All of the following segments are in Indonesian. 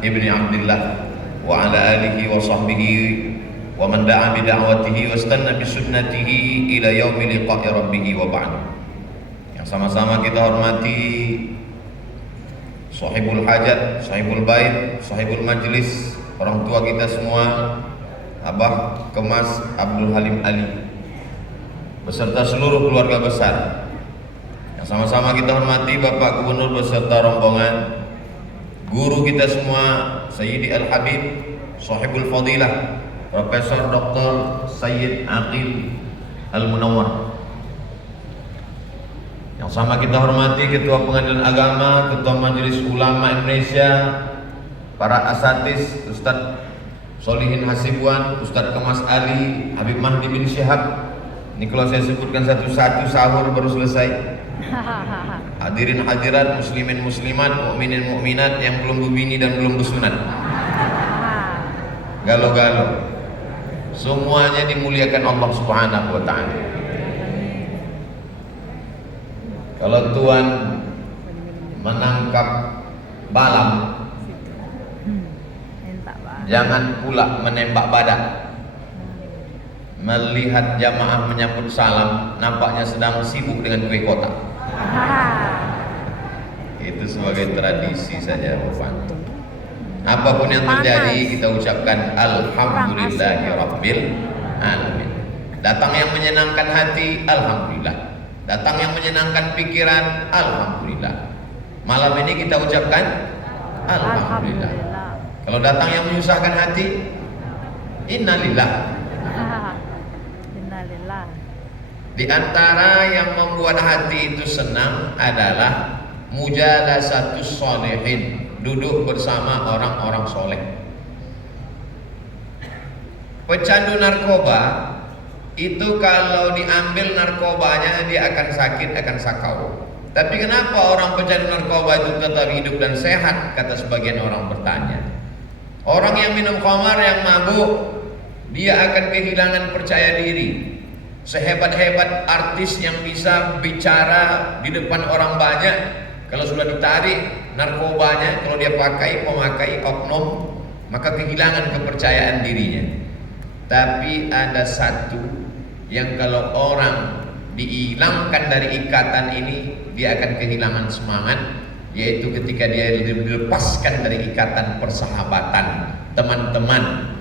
ibni Abdillah wa ala alihi wa sahbihi wa man da'a bi da'watihi wa istanna bi sunnatihi ila yaumi liqa'i rabbih wa ba'd. Yang sama-sama kita hormati sahibul hajat, sahibul bait, sahibul majlis, orang tua kita semua, Abah Kemas Abdul Halim Ali beserta seluruh keluarga besar. Yang sama-sama kita hormati Bapak Gubernur beserta rombongan, guru kita semua Sayyidi Al-Habib Sahibul Fadilah Profesor Dr. Sayyid Aqil Al-Munawwar. Yang sama kita hormati Ketua Pengadilan Agama, Ketua Majelis Ulama Indonesia, para asatidz, Ustadz Solihin Hasibuan, Ustadz Kemas Ali, Habib Mahdi bin Syihab. Ini kalau saya sebutkan satu-satu sahur baru selesai. Hadirin hadirat, muslimin muslimat, mukminin mukminat yang belum berbini dan belum bersunat. Galo-galo. Semuanya dimuliakan Allah Subhanahu wa taala. Kalau Tuhan menangkap balang, jangan pula menembak badak. Melihat jamaah menyambut salam, nampaknya sedang sibuk dengan kue kotak. Itu sebagai tradisi saja, Bapak. Apapun yang terjadi, kita ucapkan Alhamdulillahirabbil alamin. Datang yang menyenangkan hati, alhamdulillah. Datang yang menyenangkan pikiran, alhamdulillah. Malam ini kita ucapkan alhamdulillah. Kalau datang yang menyusahkan hati, innalillah. Di antara yang membuat hati itu senang adalah mujalasatus sholihin, duduk bersama orang-orang soleh. Pecandu narkoba itu kalau diambil narkobanya dia akan sakit, akan sakau. Tapi kenapa orang pecandu narkoba itu tetap hidup dan sehat? Kata sebagian orang bertanya. Orang yang minum khamar, yang mabuk, dia akan kehilangan percaya diri. Sehebat-hebat artis yang bisa bicara di depan orang banyak, kalau sudah ditarik narkobanya, kalau dia pakai pemakai oknum, maka kehilangan kepercayaan dirinya. Tapi ada satu yang kalau orang dihilangkan dari ikatan ini, dia akan kehilangan semangat, yaitu ketika dia dilepaskan dari ikatan persahabatan teman-teman.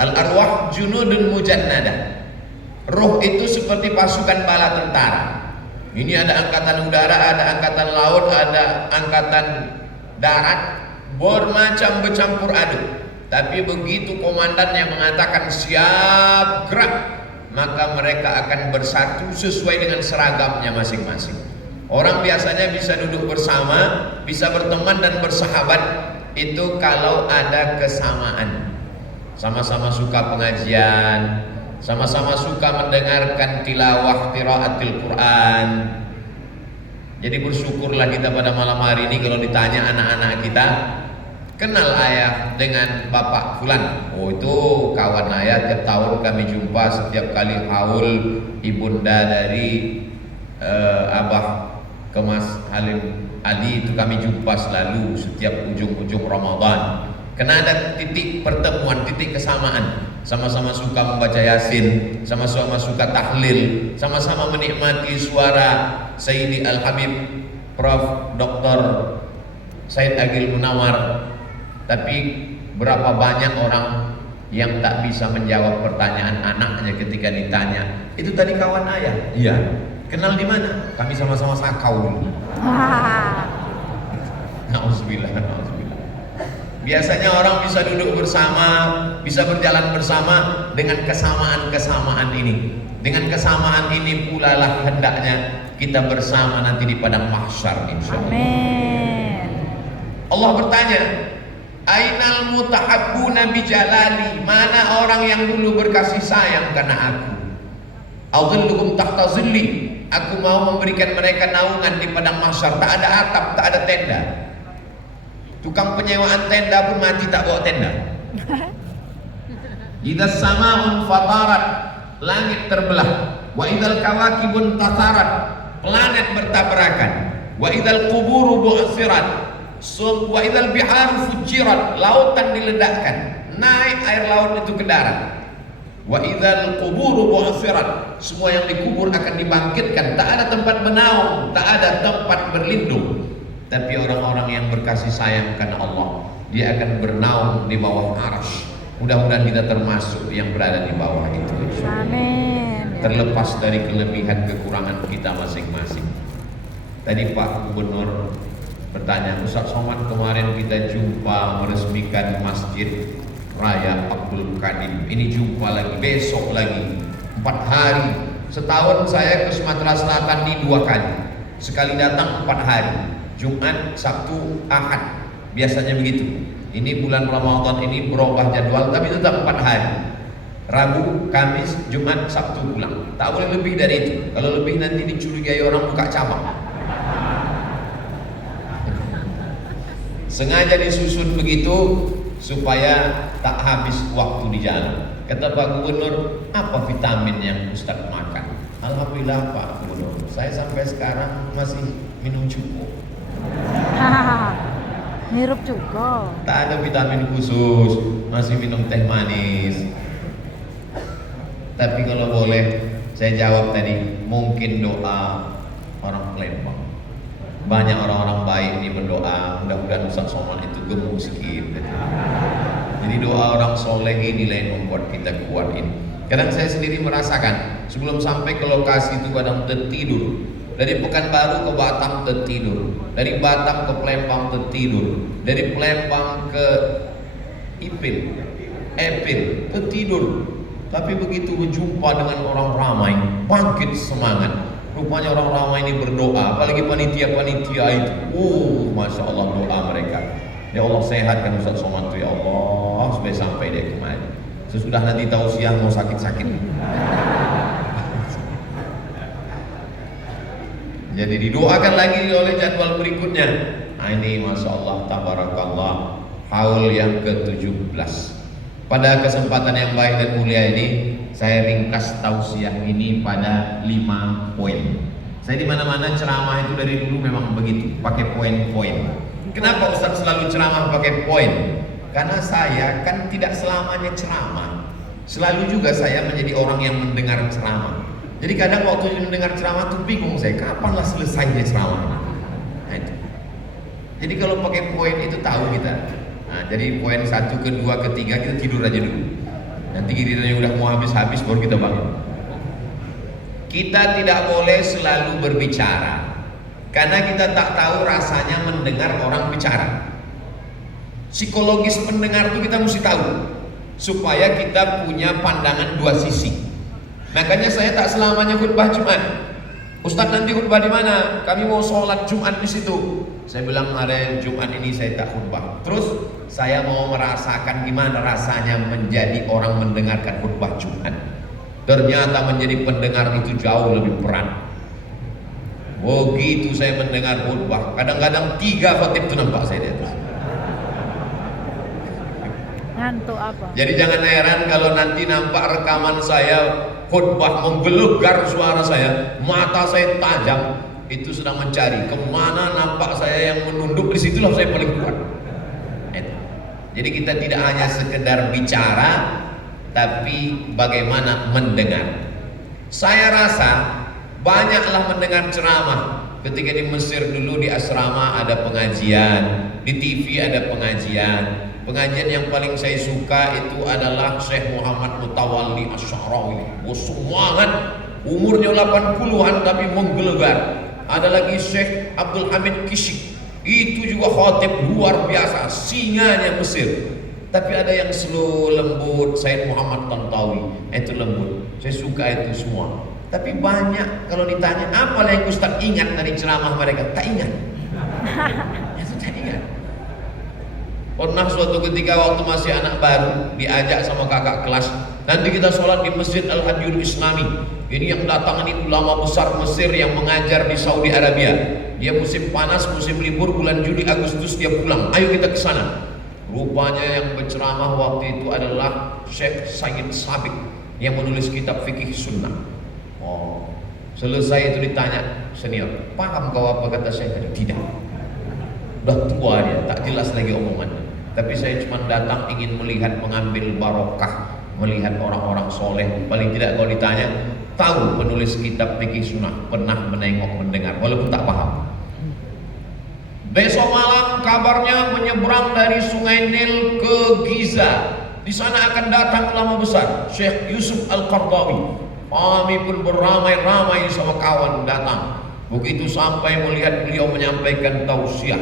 Al-arwah junudun mujannadah. Roh itu seperti pasukan bala tentara. Ini ada angkatan udara, ada angkatan laut, ada angkatan darat, bermacam bercampur aduk. Tapi begitu komandan yang mengatakan siap gerak, maka mereka akan bersatu sesuai dengan seragamnya masing-masing. Orang biasanya bisa duduk bersama, bisa berteman dan bersahabat itu kalau ada kesamaan. Sama-sama suka pengajian, sama-sama suka mendengarkan tilawah qiraatil Quran. Jadi bersyukurlah kita pada malam hari ini kalau ditanya anak-anak kita, kenal ayah dengan bapak fulan? Oh, itu kawan ayah, tiap tahun kami jumpa, setiap kali haul ibunda dari Abah Kemas Halim Ali itu kami jumpa selalu setiap ujung-ujung Ramadan. Karena ada titik pertemuan, titik kesamaan. Sama-sama suka membaca Yasin, sama-sama suka tahlil, sama-sama menikmati suara Sayyidi Al-Habib Prof. Dr. Said Aqil Munawwar. Tapi berapa banyak orang yang tak bisa menjawab pertanyaan anaknya ketika ditanya, itu tadi kawan ayah? Iya. Kenal di mana? Kami sama-sama sakau dulu. Nauzubillah. Biasanya orang bisa duduk bersama, bisa berjalan bersama dengan kesamaan-kesamaan ini. Dengan kesamaan ini pula lah hendaknya kita bersama nanti di padang mahsyar insyaallah. Amin. Allah bertanya, ainal mutahabbuna bi jalali, mana orang yang dulu berkasih sayang karena aku? Adhilluhum tahta zilli, aku mau memberikan mereka naungan di padang mahsyar, tak ada atap, tak ada tenda. Tukang penyewaan tenda pun mati tak bawa tenda. Idza sama'un fatarat, langit terbelah. Wa idzal kawakibun tasarat, planet bertabrakan. Wa idzal quburu bu'sirat, Wa idzal biharu fujirat, lautan diledakkan, naik air laut itu ke darat. Wa idzal quburu bu'thirat, semua yang dikubur akan dibangkitkan, tak ada tempat bernaung, tak ada tempat berlindung. Tapi orang-orang yang berkasih sayang karena Allah, dia akan bernaung di bawah arsy. Mudah-mudahan kita termasuk yang berada di bawah itu. Amin. Terlepas dari kelebihan kekurangan kita masing-masing. Tadi Pak Gubernur bertanya, Ustaz Somad, kemarin kita jumpa meresmikan Masjid Raya Abdul Qadim. Ini jumpa lagi, besok lagi, 4 hari. Setahun saya ke Sumatera Selatan ini 2 kali. Sekali datang 4 hari, Jumat, Sabtu, Ahad. Biasanya begitu. Ini bulan Ramadan ini berubah jadwal, tapi tetap 4 hari. Rabu, Kamis, Jumat, Sabtu pulang. Tak boleh lebih dari itu. Kalau lebih nanti dicurigai orang buka cabang. Sengaja disusun begitu supaya tak habis waktu di jalan. Kata Pak Gubernur, apa vitamin yang Ustaz makan? Alhamdulillah Pak Gubernur, saya sampai sekarang masih minum cukup. Ngirup juga. Tak ada vitamin khusus, masih minum teh manis. Tapi kalau boleh saya jawab tadi, mungkin doa orang Palembang. Banyak orang-orang baik ini berdoa, mudah-mudahan Ustaz Somad itu gemuk sikit. Jadi doa orang soleh ini yang membuat kita kuat ini. Kadang saya sendiri merasakan, sebelum sampai ke lokasi itu kadang tertidur. Dari Pekanbaru ke Batam tertidur, dari Batam ke Palembang tertidur, dari Palembang ke Epil tertidur. Tapi begitu berjumpa dengan orang ramai, bangkit semangat. Rupanya orang ramai ini berdoa, apalagi panitia-panitia itu. Masya Allah doa mereka. Ya Allah sehatkan Ustaz Somad itu, ya Allah, supaya sampai dia kemari. Sesudah nanti tausiah mau sakit-sakit. Jadi didoakan lagi oleh jadwal berikutnya. Ini Masya Allah, tabarakallah, haul yang ke-17. Pada kesempatan yang baik dan mulia ini, saya ringkas tausiah ini pada 5 poin. Saya di mana-mana ceramah itu dari dulu memang begitu, pakai poin-poin. Kenapa Ustaz selalu ceramah pakai poin? Karena saya kan tidak selamanya ceramah. Selalu juga saya menjadi orang yang mendengar ceramah. Jadi kadang waktu mendengar ceramah tuh bingung saya, kapanlah selesainya ceramah? Nah, itu. Jadi kalau pakai poin itu tahu kita. Nah, jadi poin 1, kedua, ketiga kita tidur aja dulu. Nanti gilirannya udah mau habis-habis baru kita bangun. Kita tidak boleh selalu berbicara, karena kita tak tahu rasanya mendengar orang bicara. Psikologis pendengar itu kita mesti tahu, supaya kita punya pandangan 2 sisi. Makanya saya tak selamanya khutbah Jumat. Ustaz nanti khutbah di mana? Kami mau sholat Jumat di situ. Saya bilang hari Jumat ini saya tak khutbah. Terus saya mau merasakan gimana rasanya menjadi orang mendengarkan khutbah Jumat. Ternyata menjadi pendengar itu jauh lebih berat. Begitu saya mendengar khutbah, kadang-kadang 3 khotib itu nampak saya di atas. Ngantuk apa? Jadi jangan heran kalau nanti nampak rekaman saya khutbah menggelegar suara saya, mata saya tajam, itu sedang mencari kemana nampak saya yang menunduk, disitulah saya paling kuat. Jadi kita tidak hanya sekedar bicara, tapi bagaimana mendengar. Saya rasa banyaklah mendengar ceramah. Ketika di Mesir dulu di asrama ada pengajian, di TV ada pengajian. Pengajian yang paling saya suka itu adalah Syekh Muhammad Mutawalli Asy'arawi. Semangat, umurnya 80-an tapi menggelegar. Ada lagi Syekh Abdul Hamid Kishik, itu juga khatib luar biasa, singanya Mesir. Tapi ada yang slow, lembut, Said Muhammad Tantawi, itu lembut. Saya suka itu semua. Tapi banyak kalau ditanya apa yang Ustaz ingat dari ceramah mereka, tak ingat. Itu tak ingat. Pernah suatu ketika waktu masih anak baru diajak sama kakak kelas, nanti kita sholat di Masjid Al-Hadiyul Islami. Ini yang datang ini ulama besar Mesir yang mengajar di Saudi Arabia. Dia musim panas, musim libur bulan Juli Agustus dia pulang. Ayo kita ke sana. Rupanya yang berceramah waktu itu adalah Syekh Sayyid Sabiq yang menulis kitab fikih sunnah. Selesai itu ditanya senior, paham kau apa kata Syekh tadi? Tidak. Udah tua dia, tak jelas lagi omongannya. Tapi saya cuma datang ingin melihat, mengambil barokah, melihat orang-orang soleh. Paling tidak kalau ditanya, tahu penulis kitab fikih sunnah, pernah menengok, mendengar, walaupun tak paham. Besok malam kabarnya menyeberang dari Sungai Nil ke Giza. Di sana akan datang ulama besar, Syekh Yusuf Al-Qardawi. Kami pun beramai-ramai sama kawan datang. Begitu sampai melihat beliau menyampaikan tausiah.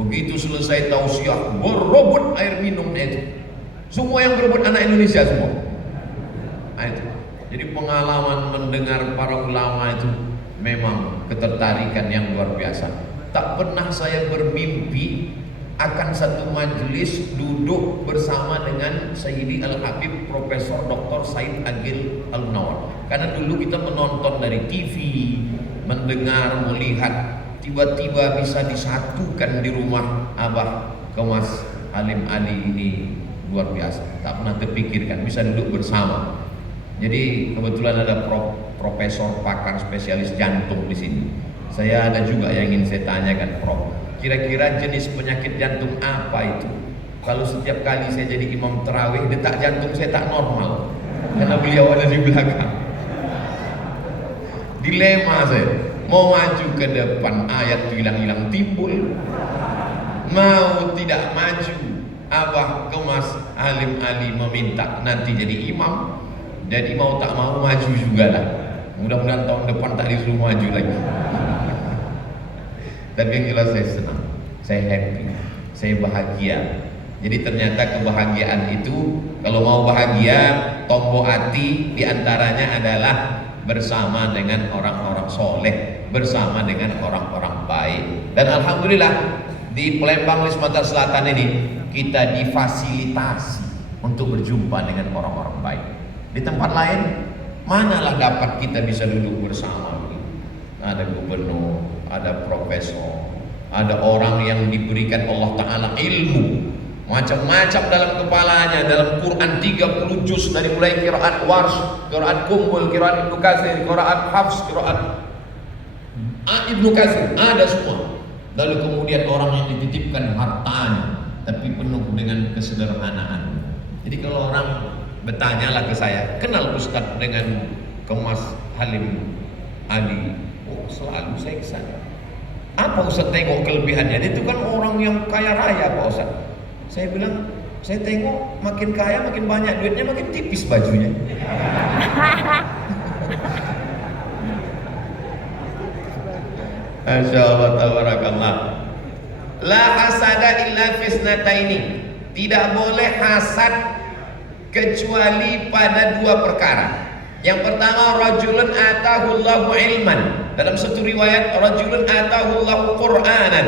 Begitu selesai tausiah, berebut air minumnya itu. Semua yang berebut anak Indonesia semua. Nah, itu. Jadi pengalaman mendengar para ulama itu memang ketertarikan yang luar biasa. Tak pernah saya bermimpi akan satu majelis duduk bersama dengan Sayyidi Al-Habib Profesor Dr. Said Agil Al-Munawar. Karena dulu kita menonton dari TV, mendengar, melihat, tiba-tiba bisa disatukan di rumah Abah Kemas Halim Ali ini luar biasa. Tak pernah terpikirkan bisa duduk bersama. Jadi kebetulan ada profesor pakar spesialis jantung di sini. Saya ada juga yang ingin saya tanyakan, Prof. Kira-kira jenis penyakit jantung apa itu? Kalau setiap kali saya jadi imam tarawih, detak jantung saya tak normal karena beliau ada di belakang. Dilema saya, mau maju ke depan ayat itu hilang-hilang timbul, mau tidak maju. Abah Kemas Halim Ali meminta nanti jadi imam, jadi mau tak mau maju juga lah. Mudah-mudahan tahun depan tak disuruh maju lagi. Tapi yang jelas saya senang, saya happy, saya bahagia. Jadi ternyata kebahagiaan itu, kalau mau bahagia, tombol hati diantaranya adalah bersama dengan orang-orang soleh, bersama dengan orang-orang baik. Dan alhamdulillah di Palembang, di Sumatera Selatan ini kita difasilitasi untuk berjumpa dengan orang-orang baik. Di tempat lain, manalah dapat kita bisa duduk bersama. Ada gubernur, ada profesor, ada orang yang diberikan Allah Ta'ala ilmu macam-macam dalam kepalanya. Dalam Quran 30 juz, dari mulai qiraat Warsh, qiraat Kumbul, qiraat Ibnu Katsir, qiraat Hafs, qiraat Ibnu Katsir, ada semua. Lalu kemudian orang yang dititipkan hartanya tapi penuh dengan kesederhanaan. Jadi kalau orang bertanyalah ke saya, kenal Ustaz dengan Kemas Halim Ali? Oh, selalu saya kesana. Apa Ustaz tengok kelebihannya? Dia itu kan orang yang kaya raya Pak Ustaz. Saya bilang, saya tengok makin kaya makin banyak duitnya, makin tipis bajunya. Masya Allah, tabarakallah. La hasada illa fisnataini. Tidak boleh hasad kecuali pada dua perkara. Yang pertama, rajulun atahullahu ilman. Dalam satu riwayat, rajulun atahullahu Qur'anan.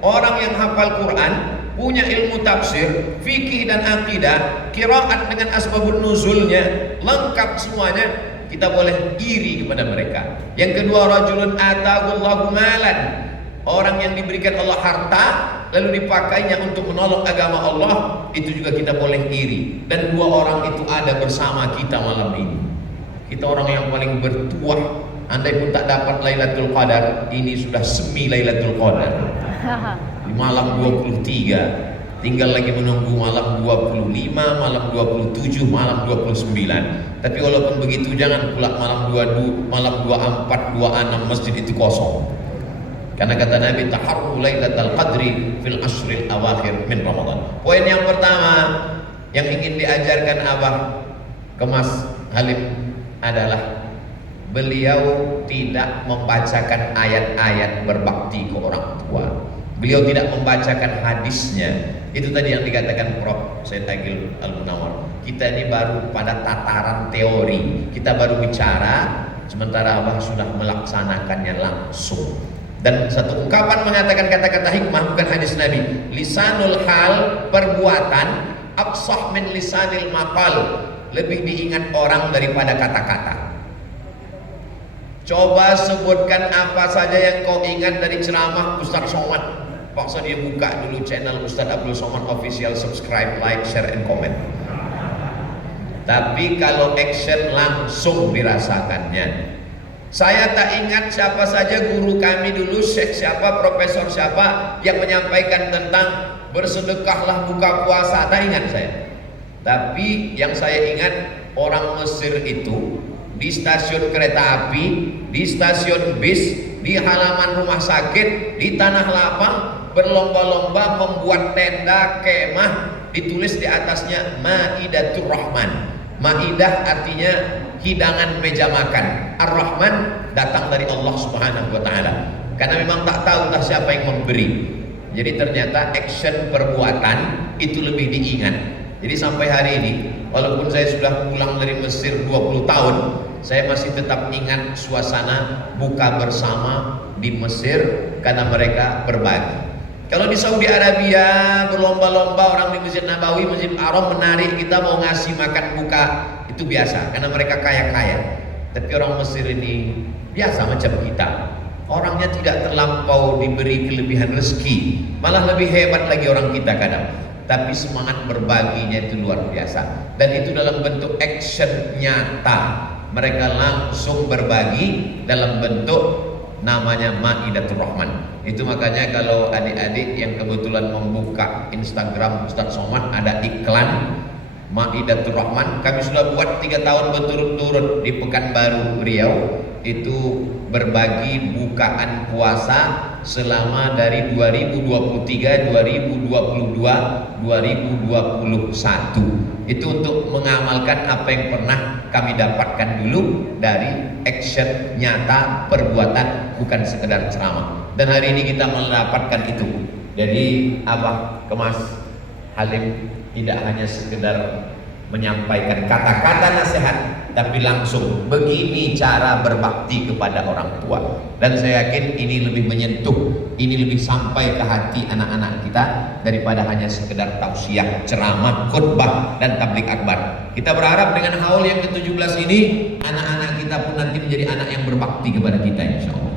Orang yang hafal Quran, punya ilmu tafsir, fikih dan akidah, qiraat dengan asbabun nuzulnya, lengkap semuanya, kita boleh iri kepada mereka. Yang kedua, rajulun atahullahu malan. Orang yang diberikan Allah harta lalu dipakainya untuk menolong agama Allah, itu juga kita boleh iri. Dan dua orang itu ada bersama kita malam ini. Kita orang yang paling bertuah. Andai pun tak dapat Lailatul Qadar, ini sudah semi Lailatul Qadar. Di malam 23, tinggal lagi menunggu malam 25, malam 27, malam 29. Tapi walaupun begitu, jangan pula malam 22, malam 24, 26 masjid itu kosong. Karena kata Nabi, taharru Lailatul Qadri fil ashril awakhir min Ramadan. Poin yang pertama yang ingin diajarkan Abah Kemas Halim adalah beliau tidak membacakan ayat-ayat berbakti ke orang tua. Beliau tidak membacakan hadisnya. Itu tadi yang dikatakan Prof. Said Agil Al-Munawar. Kita ini baru pada tataran teori. Kita baru bicara, sementara Abah sudah melaksanakannya langsung. Dan satu ungkapan mengatakan kata-kata hikmah, bukan hadis Nabi. Lisanul hal, perbuatan, afsah min lisanil maqal. Lebih diingat orang daripada kata-kata. Coba sebutkan apa saja yang kau ingat dari ceramah Ustaz Somad. Paksa dia buka dulu channel Ustaz Abdul Somad Official, subscribe, like, share, and comment. Tapi kalau action langsung dirasakannya. Saya tak ingat siapa saja guru kami dulu, syekh siapa, profesor siapa yang menyampaikan tentang bersedekahlah buka puasa. Tak ingat saya. Tapi yang saya ingat, orang Mesir itu di stasiun kereta api, di stasiun bis, di halaman rumah sakit, di tanah lapang berlomba-lomba membuat tenda kemah, ditulis di atasnya Maidatur Rahman. Maidah artinya hidangan meja makan. Ar-Rahman datang dari Allah Subhanahu wa taala. Karena memang tak tahu entah siapa yang memberi. Jadi ternyata action perbuatan itu lebih diingat. Jadi sampai hari ini, walaupun saya sudah pulang dari Mesir 20 tahun, saya masih tetap ingat suasana buka bersama di Mesir karena mereka berbagi. Kalau di Saudi Arabia berlomba-lomba orang di Masjid Nabawi, Masjid Haram menarik kita mau ngasih makan buka, itu biasa karena mereka kaya-kaya. Tapi orang Mesir ini biasa macam kita. Orangnya tidak terlampau diberi kelebihan rezeki, malah lebih hebat lagi orang kita kadang. Tapi semangat berbaginya itu luar biasa. Dan itu dalam bentuk action nyata. Mereka langsung berbagi dalam bentuk namanya Maidatur Rahman. Itu makanya kalau adik-adik yang kebetulan membuka Instagram Ustadz Somad ada iklan Maidatur Rahman. Kami sudah buat 3 tahun berturut-turut di Pekanbaru Riau. Itu berbagi bukaan puasa selama dari 2023, 2022, 2021. Itu untuk mengamalkan apa yang pernah kami dapatkan dulu dari action nyata perbuatan, bukan sekedar ceramah. Dan hari ini kita mendapatkan itu. Jadi Abah Kemas Halim tidak hanya sekedar menyampaikan kata-kata nasihat, tapi langsung begini cara berbakti kepada orang tua. Dan saya yakin ini lebih menyentuh, ini lebih sampai ke hati anak-anak kita daripada hanya sekedar tausiah, ceramah, khutbah dan tabligh akbar. Kita berharap dengan haul yang ke-17 ini anak-anak kita pun nanti menjadi anak yang berbakti kepada kita, insyaallah.